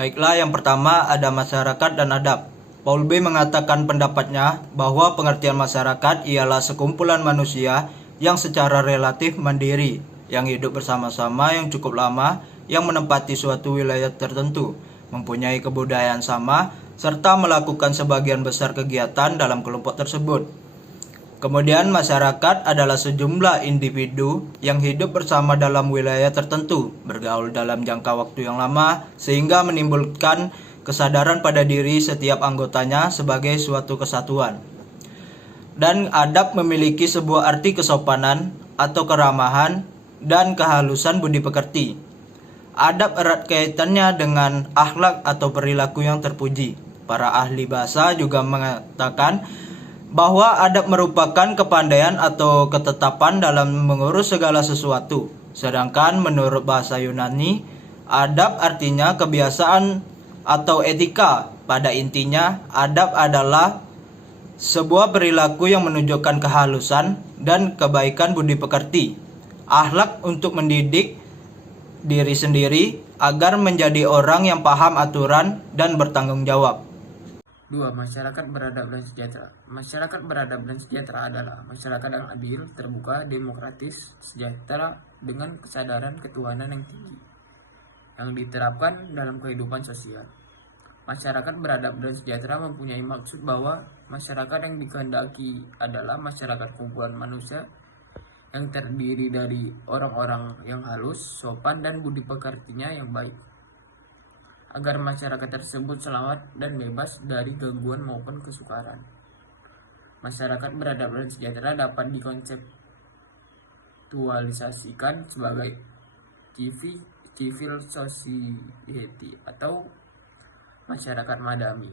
Baiklah, yang pertama ada masyarakat dan adab. Paul B. mengatakan pendapatnya bahwa pengertian masyarakat ialah sekumpulan manusia yang secara relatif mandiri, yang hidup bersama-sama yang cukup lama, yang menempati suatu wilayah tertentu, mempunyai kebudayaan sama, serta melakukan sebagian besar kegiatan dalam kelompok tersebut. Kemudian masyarakat adalah sejumlah individu yang hidup bersama dalam wilayah tertentu, bergaul dalam jangka waktu yang lama, sehingga menimbulkan kesadaran pada diri setiap anggotanya sebagai suatu kesatuan. Dan adab memiliki sebuah arti kesopanan atau keramahan dan kehalusan budi pekerti. Adab erat kaitannya dengan akhlak atau perilaku yang terpuji. Para ahli bahasa juga mengatakan bahwa adab merupakan kepandaian atau ketetapan dalam mengurus segala sesuatu. Sedangkan menurut bahasa Yunani, adab artinya kebiasaan atau etika. Pada intinya, adab adalah sebuah perilaku yang menunjukkan kehalusan dan kebaikan budi pekerti. Akhlak untuk mendidik diri sendiri agar menjadi orang yang paham aturan dan bertanggung jawab. 2. Masyarakat beradab dan sejahtera. Masyarakat beradab dan sejahtera adalah masyarakat yang adil, terbuka, demokratis, sejahtera, dengan kesadaran ketuhanan yang tinggi, yang diterapkan dalam kehidupan sosial. Masyarakat beradab dan sejahtera mempunyai maksud bahwa masyarakat yang dikehendaki adalah masyarakat kumpulan manusia yang terdiri dari orang-orang yang halus, sopan, dan budi pekertinya yang baik, agar masyarakat tersebut selamat dan bebas dari gangguan maupun kesukaran. Masyarakat beradab dan sejahtera dapat dikonseptualisasikan sebagai civil society atau masyarakat madani.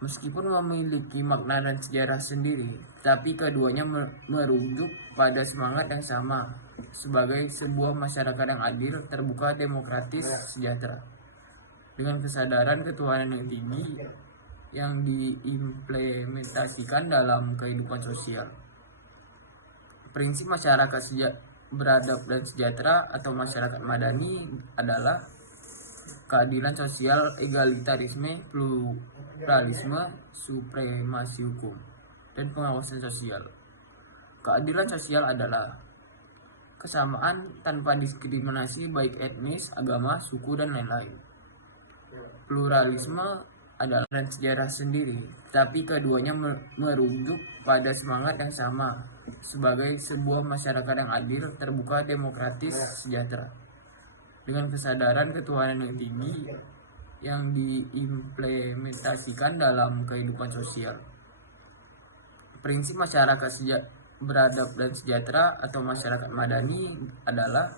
Meskipun memiliki makna dan sejarah sendiri, tapi keduanya merujuk pada semangat yang sama, sebagai sebuah masyarakat yang adil, terbuka, demokratis, sejahtera, dengan kesadaran ketuhanan yang tinggi yang diimplementasikan dalam kehidupan sosial. Prinsip masyarakat beradab dan sejahtera atau masyarakat madani adalah keadilan sosial, egalitarisme, pluralisme, supremasi hukum, dan pengawasan sosial. Keadilan sosial adalah kesamaan tanpa diskriminasi baik etnis, agama, suku, dan lain-lain. Pluralisme adalah dan sejarah sendiri, tapi keduanya merujuk pada semangat yang sama, sebagai sebuah masyarakat yang adil, terbuka, demokratis, sejahtera, dengan kesadaran ketuhanan yang tinggi yang diimplementasikan dalam kehidupan sosial. Prinsip masyarakat beradab dan sejahtera atau masyarakat madani adalah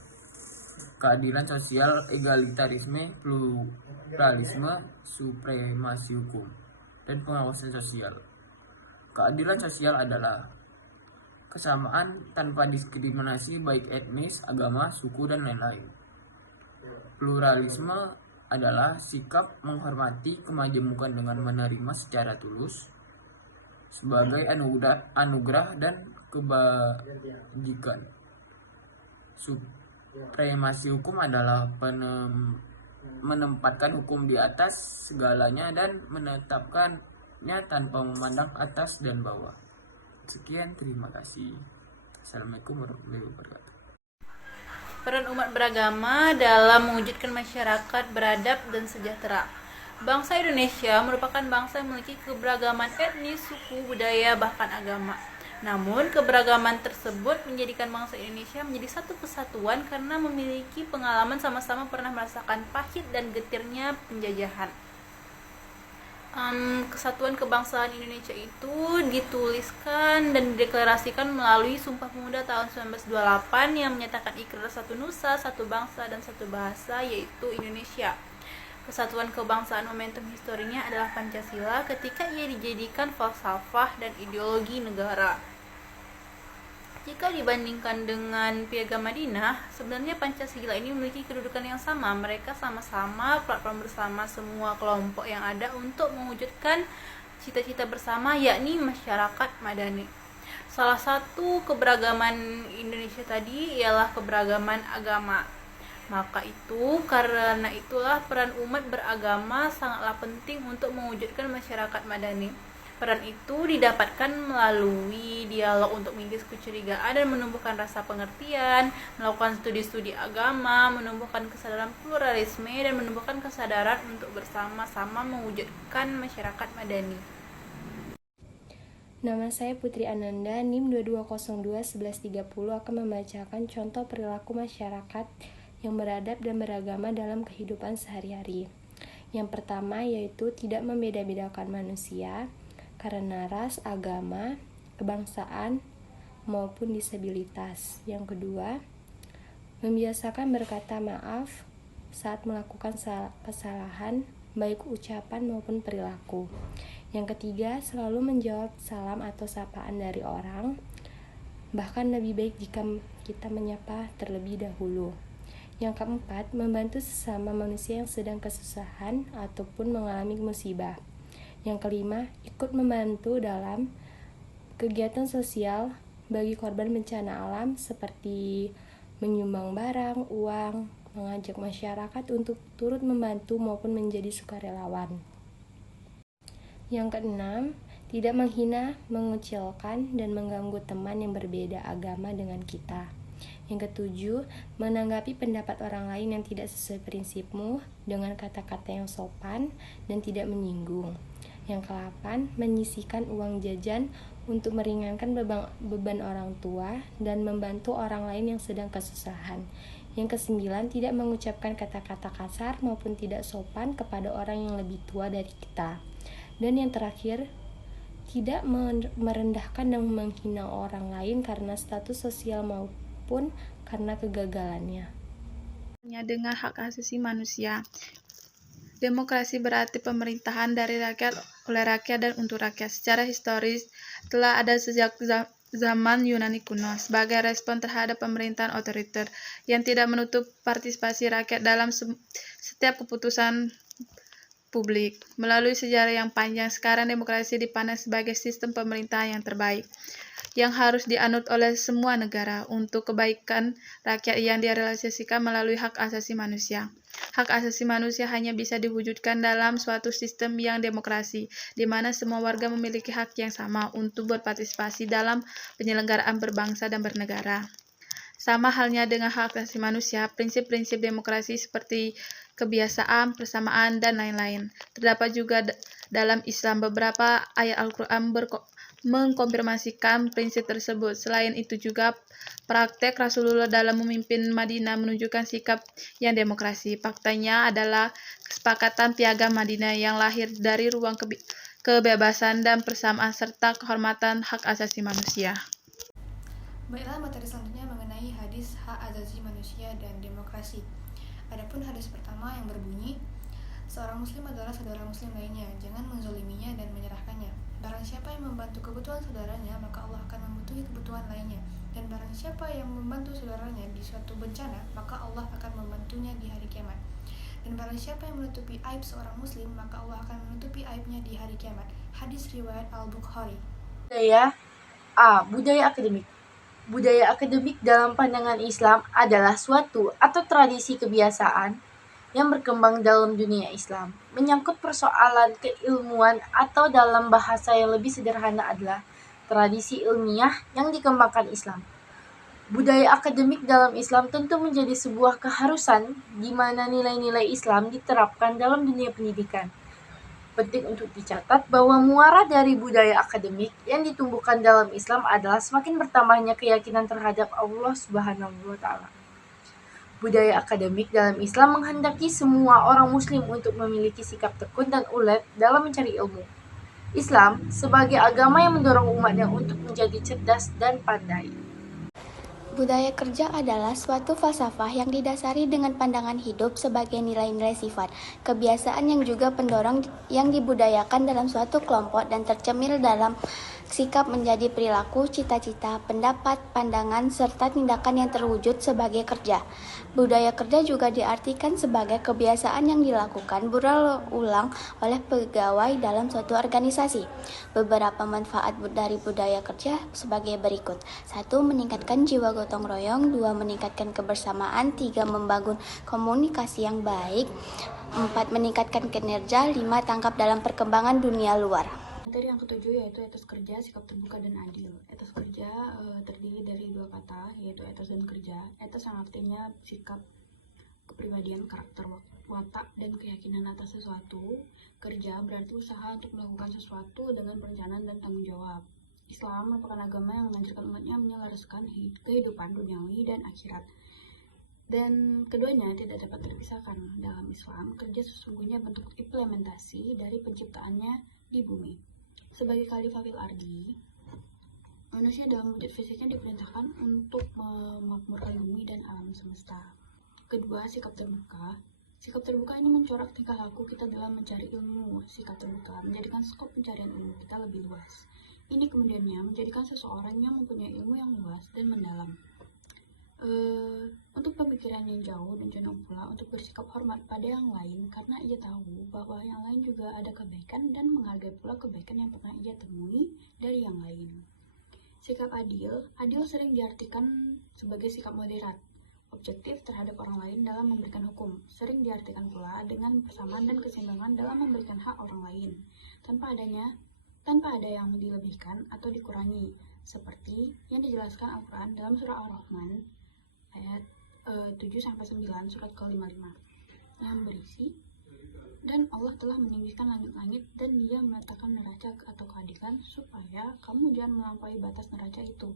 keadilan sosial, egalitarisme, pluralisme, supremasi hukum, dan pengawasan sosial. Keadilan sosial adalah kesamaan tanpa diskriminasi baik etnis, agama, suku, dan lain-lain. Pluralisme adalah sikap menghormati kemajemukan dengan menerima secara tulus sebagai anugerah dan kebajikan. Supremasi hukum adalah menempatkan hukum di atas segalanya dan menetapkannya tanpa memandang atas dan bawah. Sekian, terima kasih. Assalamualaikum warahmatullahi wabarakatuh. Peran umat beragama dalam mewujudkan masyarakat beradab dan sejahtera. Bangsa Indonesia merupakan bangsa yang memiliki keberagaman etnis, suku, budaya, bahkan agama. Namun, keberagaman tersebut menjadikan bangsa Indonesia menjadi satu kesatuan karena memiliki pengalaman sama-sama pernah merasakan pahit dan getirnya penjajahan. Kesatuan kebangsaan Indonesia itu dituliskan dan dideklarasikan melalui Sumpah Pemuda tahun 1928 yang menyatakan ikrar satu nusa, satu bangsa, dan satu bahasa, yaitu Indonesia. Kesatuan kebangsaan momentum historinya adalah Pancasila ketika ia dijadikan falsafah dan ideologi negara. Jika dibandingkan dengan Piagam Madinah, sebenarnya Pancasila ini memiliki kedudukan yang sama. Mereka sama-sama platform bersama semua kelompok yang ada untuk mewujudkan cita-cita bersama, yakni masyarakat madani. Salah satu keberagaman Indonesia tadi ialah keberagaman agama. Karena itulah peran umat beragama sangatlah penting untuk mewujudkan masyarakat madani. Peran itu didapatkan melalui dialog untuk mengikis kecurigaan dan menumbuhkan rasa pengertian, melakukan studi-studi agama, menumbuhkan kesadaran pluralisme, dan menumbuhkan kesadaran untuk bersama-sama mewujudkan masyarakat madani. Nama saya Putri Ananda, NIM 22021130 akan membacakan contoh perilaku masyarakat yang beradab dan beragama dalam kehidupan sehari-hari. Yang pertama yaitu tidak membeda-bedakan manusia karena ras, agama, kebangsaan, maupun disabilitas. Yang kedua, membiasakan berkata maaf saat melakukan kesalahan, baik ucapan maupun perilaku. Yang ketiga, selalu menjawab salam atau sapaan dari orang, bahkan lebih baik jika kita menyapa terlebih dahulu. Yang keempat, membantu sesama manusia yang sedang kesusahan ataupun mengalami musibah. Yang kelima, ikut membantu dalam kegiatan sosial bagi korban bencana alam seperti menyumbang barang, uang, mengajak masyarakat untuk turut membantu maupun menjadi sukarelawan. Yang keenam, tidak menghina, mengucilkan, dan mengganggu teman yang berbeda agama dengan kita. Yang ketujuh, menanggapi pendapat orang lain yang tidak sesuai prinsipmu dengan kata-kata yang sopan dan tidak menyinggung. Yang ke-8, menyisihkan uang jajan untuk meringankan beban orang tua dan membantu orang lain yang sedang kesusahan. Yang ke-9, tidak mengucapkan kata-kata kasar maupun tidak sopan kepada orang yang lebih tua dari kita. Dan yang terakhir, tidak merendahkan dan menghina orang lain karena status sosial maupun karena kegagalannya. Dengan hak asasi manusia. Demokrasi berarti pemerintahan dari rakyat, oleh rakyat, dan untuk rakyat. Secara historis telah ada sejak zaman Yunani kuno sebagai respon terhadap pemerintahan otoriter yang tidak menutup partisipasi rakyat dalam setiap keputusan publik. Melalui sejarah yang panjang, sekarang demokrasi dipandang sebagai sistem pemerintahan yang terbaik yang harus dianut oleh semua negara untuk kebaikan rakyat yang direalisasikan melalui hak asasi manusia. Hak asasi manusia hanya bisa diwujudkan dalam suatu sistem yang demokrasi, di mana semua warga memiliki hak yang sama untuk berpartisipasi dalam penyelenggaraan berbangsa dan bernegara. Sama halnya dengan hak asasi manusia, prinsip-prinsip demokrasi seperti kebiasaan, persamaan, dan lain-lain terdapat juga dalam Islam. Beberapa ayat Al-Quran mengkonfirmasikan prinsip tersebut. Selain itu juga praktek Rasulullah dalam memimpin Madinah menunjukkan sikap yang demokrasi. Faktanya adalah kesepakatan Piagam Madinah yang lahir dari ruang kebebasan dan persamaan serta kehormatan hak asasi manusia. Baiklah, materi selanjutnya mengenai hadis hak asasi manusia dan demokrasi. Adapun hadis pertama yang berbunyi, seorang muslim adalah saudara muslim lainnya, jangan menzoliminya dan menyerahkannya. Barang siapa yang membantu kebutuhan saudaranya, maka Allah akan membutuhi kebutuhan lainnya. Dan barang siapa yang membantu saudaranya di suatu bencana, maka Allah akan membantunya di hari kiamat. Dan barang siapa yang menutupi aib seorang muslim, maka Allah akan menutupi aibnya di hari kiamat. Hadis riwayat Al-Bukhari. Budaya akademik. Budaya akademik dalam pandangan Islam adalah suatu atau tradisi kebiasaan yang berkembang dalam dunia Islam, menyangkut persoalan keilmuan atau dalam bahasa yang lebih sederhana adalah tradisi ilmiah yang dikembangkan Islam. Budaya akademik dalam Islam tentu menjadi sebuah keharusan di mana nilai-nilai Islam diterapkan dalam dunia pendidikan. Penting untuk dicatat bahwa muara dari budaya akademik yang ditumbuhkan dalam Islam adalah semakin bertambahnya keyakinan terhadap Allah Subhanahu wa Ta'ala. Budaya akademik dalam Islam menghendaki semua orang muslim untuk memiliki sikap tekun dan ulet dalam mencari ilmu. Islam sebagai agama yang mendorong umatnya untuk menjadi cerdas dan pandai. Budaya kerja adalah suatu falsafah yang didasari dengan pandangan hidup sebagai nilai-nilai sifat, kebiasaan yang juga pendorong yang dibudayakan dalam suatu kelompok dan tercemil dalam Sikap menjadi perilaku, cita-cita, pendapat, pandangan, serta tindakan yang terwujud sebagai kerja. Budaya kerja juga diartikan sebagai kebiasaan yang dilakukan berulang oleh pegawai dalam suatu organisasi. Beberapa manfaat dari budaya kerja sebagai berikut. 1. Meningkatkan jiwa gotong royong. 2. Meningkatkan kebersamaan. 3. Membangun komunikasi yang baik. 4. Meningkatkan kinerja. 5. Tangkap dalam perkembangan dunia luar. Materi yang ketujuh yaitu etos kerja, sikap terbuka dan adil. Etos kerja terdiri dari dua kata, yaitu etos dan kerja. Etos yang artinya sikap, kepribadian, karakter, watak, dan keyakinan atas sesuatu. Kerja berarti usaha untuk melakukan sesuatu dengan perencanaan dan tanggung jawab. Islam merupakan agama yang mengajarkan umatnya menyelaraskan kehidupan duniawi dan akhirat. Dan keduanya tidak dapat terpisahkan. Dalam Islam, kerja sesungguhnya bentuk implementasi dari penciptaannya di bumi. Sebagai khalifah fil ardi, manusia dalam wujud fisiknya diperintahkan untuk memakmurkan bumi dan alam semesta. Kedua, sikap terbuka. Sikap terbuka ini mencorak tingkah laku kita dalam mencari ilmu. Sikap terbuka menjadikan skop pencarian ilmu kita lebih luas. Ini kemudiannya menjadikan seseorang yang mempunyai ilmu yang luas dan mendalam. Untuk pemikiran yang jauh dan condong pula untuk bersikap hormat pada yang lain karena ia tahu bahwa yang lain juga ada kebaikan dan menghargai pula kebaikan yang pernah ia temui dari yang lain. Sikap adil sering diartikan sebagai sikap moderat, objektif terhadap orang lain dalam memberikan hukum, sering diartikan pula dengan persamaan dan keseimbangan dalam memberikan hak orang lain, tanpa ada yang dilebihkan atau dikurangi, seperti yang dijelaskan Al-Quran dalam surah Ar-Rahman ayat 7-9 surat ke-55 yang berisi, dan Allah telah meninggikan langit-langit dan dia meletakkan neraca atau keadilan supaya kamu jangan melampaui batas neraca itu.